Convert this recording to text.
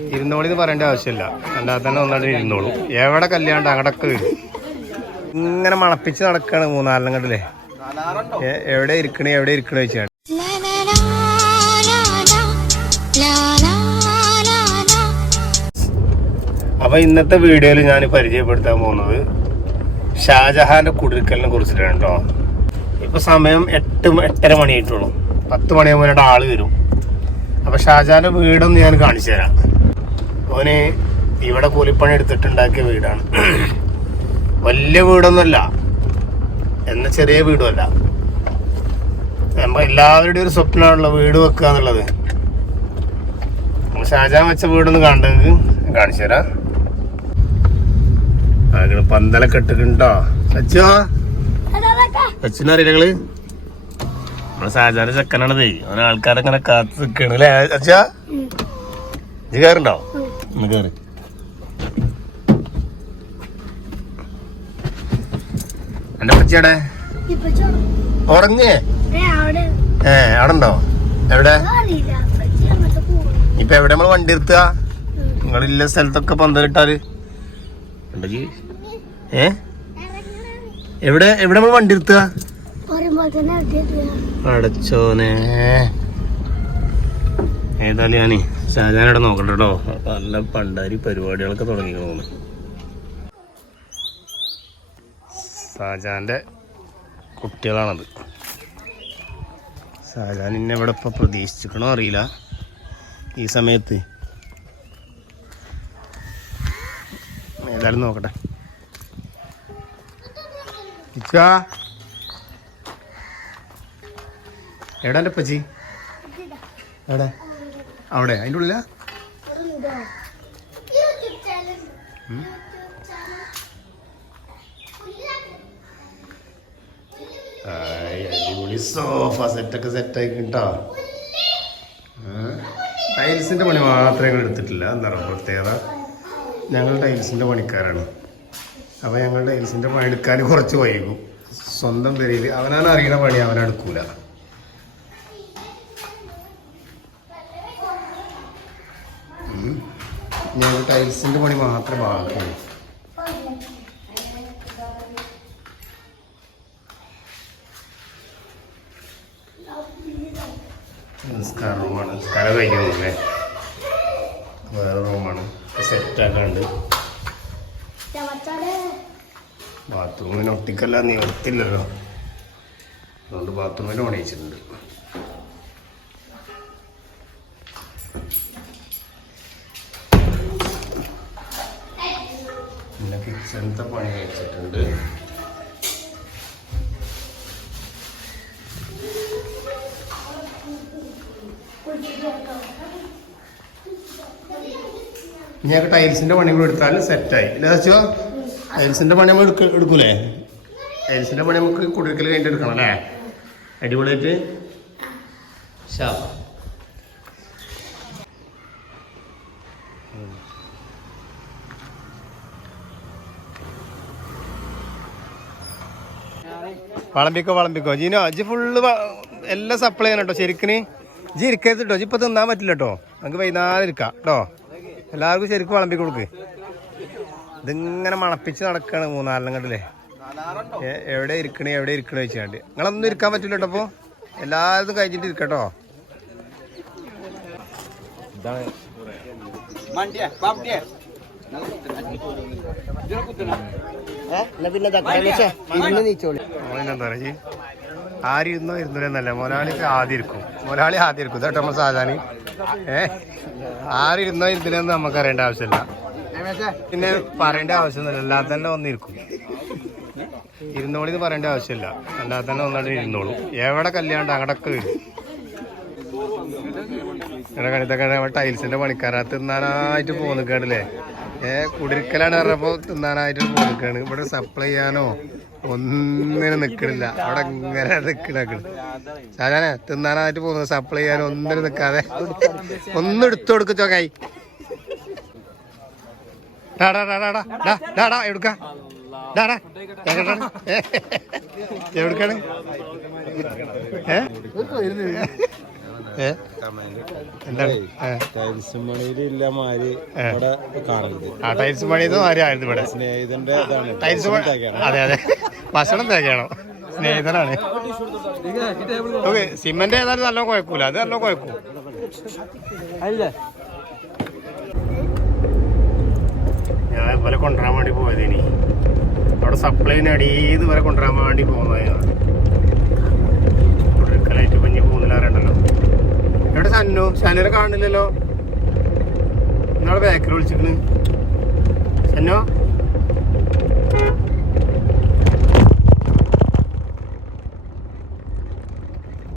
ഇരുന്നോളിന്ന് പറയേണ്ട ആവശ്യമില്ല. അല്ലാതെ തന്നെ ഒന്നാണ്ട് ഇരുന്നോളൂ. എവിടെ കല്യാണ്ട് അങ്ങടൊക്കെ വരും. ഇങ്ങനെ മണപ്പിച്ച് നടക്കാണ് മൂന്നാലെണ്ണം കണ്ടല്ലേ? എവിടെ ഇരിക്കണേ എവിടെ ഇരിക്കണേ വെച്ചാണ് അപ്പൊ ഇന്നത്തെ വീഡിയോയിൽ ഞാൻ പരിചയപ്പെടുത്താൻ പോകുന്നത് ഷാജഹാന്റെ കുടിരിക്കലിനെ കുറിച്ചിട്ടാണ് കേട്ടോ ഇപ്പൊ സമയം എട്ട് എട്ടര മണിയായിട്ടുള്ളൂ. പത്ത് മണിയാകുമ്പോൾ ആൾ വരും. അപ്പൊ ഷാജഹാന്റെ വീടൊന്ന് ഞാൻ കാണിച്ചു തരാം. ഓന് ഇവിടെ കൂലിപ്പണി എടുത്തിട്ടുണ്ടാക്കിയ വീടാണ്. വലിയ വീടൊന്നുമല്ല. എന്ന ചെറിയ വീടുമല്ല. എല്ലാവരുടെയും ഒരു സ്വപ്നമാണല്ലോ വീട് വെക്കുക എന്നുള്ളത്. ഷാജാൻ വെച്ച വീടൊന്ന് കണ്ടെങ്കിൽ കാണിച്ചു തരാം. അങ്ങനെ പന്തലൊക്കെ ഇട്ടിട്ടുണ്ടോ? അച്ഛോ അച്ഛനറിയില്ല നമ്മളെ ഷാജാന്റെ ചെക്കനാണതേ. അവന് ആൾക്കാരൊക്കെ ഇങ്ങനെ കാത്തു നിൽക്കണല്ലേ അച്ഛാ ഇത് കയറുണ്ടോ? ഒന്ന് കയറി എന്റെ പച്ചയുടെ ഉറങ്ങേ. ഏ, അവിടെ. ഉണ്ടോ എവിടെ? ഇപ്പൊ എവിടെ നമ്മൾ വണ്ടി നിർത്തുക? നിങ്ങളില്ല സ്ഥലത്തൊക്കെ പന്തലിട്ടാൽ. ഉണ്ടെങ്കി. ഏ? എവിടെ എവിടെ നമ്മൾ വണ്ടി നിർത്തുക? അടച്ചോനെ. ഏതായാലും ഞാനേ ഷാജാനോടെ നോക്കണ്ട കേട്ടോ നല്ല പണ്ടാരി പരിപാടികളൊക്കെ തുടങ്ങി തോന്നുന്നു ഷാജാന്റെ കുട്ടികളാണത്. ഷാജാൻ ഇന്നെ ഇവിടെ ഇപ്പൊ പ്രതീക്ഷിച്ചിരിക്കണോ അറിയില്ല. ഈ സമയത്ത്. ഏതായാലും നോക്കട്ടെ. എവിടെ എന്റെ പച്ചി എവിടെ? അവിടെ അതിന്റെ ഉള്ളിലാ? അടിപൊളി സോഫ സെറ്റൊക്കെ സെറ്റായി കേട്ടോ ടൈൽസിന്റെ പണി മാത്രമേ ഞങ്ങൾ എടുത്തിട്ടില്ല. എന്താ പറയുക പ്രത്യേകത? ഞങ്ങൾ ടൈൽസിന്റെ പണിക്കാരാണ്. അപ്പോൾ ഞങ്ങൾ ടൈൽസിന്റെ പണി എടുക്കാൻ കുറച്ച് വൈകും. സ്വന്തം പേരിൽ അവനാണ് അറിയുന്ന പണി അവനെടുക്കൂല ഞാൻ ടൈൽസിന്റെ പണി മാത്രം ബാക്കിയാണ്. നിസ്കാര റൂമാണ് നിസ്കാരം കഴിഞ്ഞല്ലേ വേറെ റൂമാണ് സെറ്റാക്കാണ്ട് ബാത്റൂമിന് ഒട്ടിക്കല്ല നിവർത്തില്ലല്ലോ അതുകൊണ്ട് ബാത്റൂമിന് പണിയിച്ചിട്ടുണ്ട് കിച്ചണത്തെ പണി കഴിച്ചിട്ടുണ്ട്. ഞങ്ങൾക്ക് ടൈൽസിന്റെ പണി കൂടെ എടുത്താൽ സെറ്റായി. ഇല്ല വെച്ചോ ടൈൽസിന്റെ പണി നമ്മൾ എടുക്ക എടുക്കൂലേ? ടൈൽസിന്റെ പണി നമുക്ക് കുടിക്കൽ കഴിഞ്ഞിട്ട് എടുക്കണം അല്ലേ? അടിപൊളിയായിട്ട്. ഷാ. വളമ്പിക്കോ വളമ്പിക്കോ. ജീനോ ജി ഫുള്ള് എല്ലാം സപ്ലൈ ചെയ്യണം കേട്ടോ ശരിക്കിന് ജി ഇരിക്കരുത് കേട്ടോ ജി ഇപ്പൊ തിന്നാൻ പറ്റില്ല കേട്ടോ നമുക്ക് വൈകുന്നേരം ഇരിക്കാം കേട്ടോ എല്ലാവർക്കും ശരിക്കും വളമ്പി കൊടുക്ക്. ഇതിങ്ങനെ മണപ്പിച്ച് നടക്കാണ് മൂന്നാലെണ്ണം കണ്ടല്ലേ? എവിടെ ഇരിക്കണേ എവിടെ ഇരിക്കണേ വെച്ചാണ്ട് നിങ്ങളൊന്നും ഇരിക്കാൻ പറ്റില്ല കേട്ടോ അപ്പൊ? എല്ലാവരും കഴിഞ്ഞിട്ട് ഇരിക്കട്ടോ ഇതാണ്. ആര് ഇരുന്നോ ഇരുന്നില്ലെന്നല്ല മൊലാളിക്ക് ആദ്യം ഇരിക്കും. മൊലാളി ആദ്യം ഇരിക്കും. ഇതാട്ടോ നമ്മൾ സാധാരണ ഏ? ആര് ഇന്നോ ഇരുന്നില്ലെന്ന് നമുക്ക് അറിയേണ്ട ആവശ്യമില്ല. പിന്നെ പറയേണ്ട ആവശ്യമൊന്നുമില്ല. അല്ലാതെ തന്നെ ഒന്നിരിക്കും ഇരുന്നോളിന്ന് പറയേണ്ട ആവശ്യമില്ല. അല്ലാതെ തന്നെ ഒന്നാണ്ട് ഇരുന്നോളൂ. എവിടെ കല്യാണ്ട് അങ്ങടൊക്കെ വരും. ഇവിടെ കണിത്തൊക്കെ ടൈൽസിന്റെ പണിക്കാരത്ത് തിന്നാനായിട്ട് പോന്നിക്കാണല്ലേ ഏ കുടിരിക്കലാണ് പറഞ്ഞപ്പോൾ തിന്നാനായിട്ട് കൊടുക്കാണ്. ഇവിടെ സപ്ലൈ ചെയ്യാനോ ഒന്നിനും നിക്കണില്ല. അവിടെ ഇങ്ങനെ നിൽക്കണക്കണം സാധാരണ തിന്നാനായിട്ട് പോകുന്നത് സപ്ലൈ ചെയ്യാനോ ഒന്നിനും നിൽക്കാതെ ഒന്നും എടുത്തു കൊടുക്കും ചോക്കായി എവിടുക്കാണ്? ഏ? ടൈൽസ് മാതിരി ആരും ആയിരുന്നു ഇവിടെ. സ്നേഹിതന്റെ ഇതാണ്. ടൈൽസ് അതെ അതെ. ഭക്ഷണം തേക്കാണോ? സ്നേഹിതനാണ്. ഓക്കെ സിമെന്റ് ഏതായാലും നല്ല കുഴപ്പമില്ല അത് നല്ല കുഴപ്പം ഞാൻ ഇവരെ കൊണ്ടുവരാൻ വേണ്ടി പോയത് ഇനി അവിടെ സപ്ലൈന് അടിയത് വരെ കൊണ്ടുവരാൻ വേണ്ടി പോകുന്നത് എവിടെ സന്നു കാണുന്നില്ലല്ലോ. നിങ്ങളെ ബാക്കിൽ വിളിച്ചിക്കണ് സന്നോ